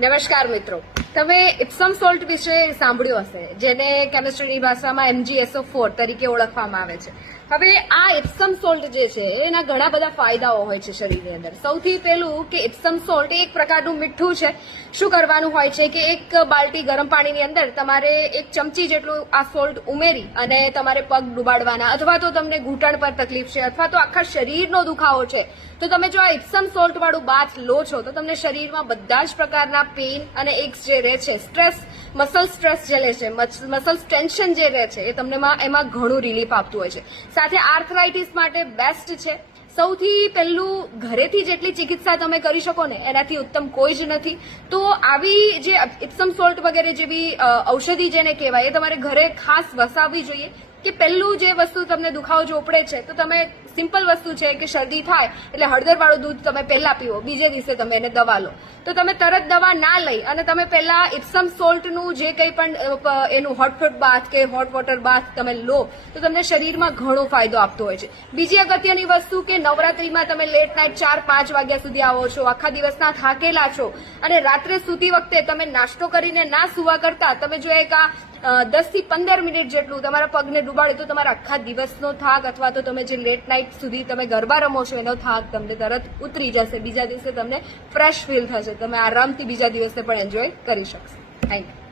નમસ્કાર મિત્રો, તમે ઇપ્સમ સોલ્ટ વિશે સાંભળ્યું હશે, જેને કેમિસ્ટ્રીની ભાષામાં MgSO4 તરીકે ઓળખવામાં આવે છે. હવે આ ઇપ્સમ સોલ્ટ જે છે એના ઘણા બધા ફાયદાઓ હોય છે શરીરની અંદર. સૌથી પહેલું કે ઇપ્સમ સોલ્ટ એક પ્રકારનું મીઠું છે. શું કરવાનું હોય છે કે એક બાલટી ગરમ પાણીની અંદર તમારે 1 ચમચી જેટલું આ સોલ્ટ ઉમેરી અને તમારે પગ ડુબાડવાના, અથવા તો તમને ઘૂંટણ પર તકલીફ છે અથવા તો આખા શરીરનો દુખાવો છે, તો તમે જો આ ઇપ્સમ સોલ્ટ વાળું બાથ લો છો તો તમને શરીરમાં બધા જ પ્રકારના પેઇન અને એક્સ જે રહે છે, સ્ટ્રેસ, મસલ સ્ટ્રેસ જે રહે છે, મસલ્સ ટેન્શન જે રહે છે, એ તમને એમાં ઘણું રિલીફ આપતું હોય છે. સાથે આર્થરાઇટિસ માટે બેસ્ટ છે. સૌથી પહેલું, ઘરેથી જેટલી ચિકિત્સા તમે કરી શકો ને એનાથી ઉત્તમ કોઈ જ નથી. તો આવી જે ઇપ્સમ સોલ્ટ વગેરે જેવી ઔષધિ જેને કહેવાય, એ તમારે ઘરે ખાસ વસાવવી જોઈએ. કે પહેલું જે વસ્તુ તમને દુખાવો જો ઉપડે છે તો તમે સિમ્પલ વસ્તુ છે કે શરદી થાય એટલે હળદરવાળું દૂધ તમે પહેલા પીવો, બીજે દિવસે તમે એને દવા લો. તો તમે તરત દવા ના લઈ અને તમે પહેલા ઇપ્સમ સોલ્ટનું જે કંઈ પણ એનું હોટ બાથ કે હોટ વોટર બાથ તમે લો તો તમને શરીરમાં ઘણો ફાયદો આપતો હોય છે. બીજી અગત્યની વસ્તુ કે નવરાત્રીમાં તમે લેટ નાઇટ 4-5 વાગ્યા સુધી આવો છો, આખા દિવસના થાકેલા છો અને રાત્રે સૂતી વખતે તમે નાસ્તો કરીને ના સુવા કરતા તમે જો એક આ 10 થી 15 મિનિટ જેટલું તમારા પગને ડુબાડે તો તમારા આખા દિવસનો થાક અથવા તો તમે જે લેટ નાઇટ સુધી તમે ગરબા રમો છો એનો થાક તમને તરત ઉતરી જશે. બીજા દિવસે તમને ફ્રેશ ફીલ થશે, તમે આરામથી બીજા દિવસે પણ એન્જોય કરી શકશો. Thank you.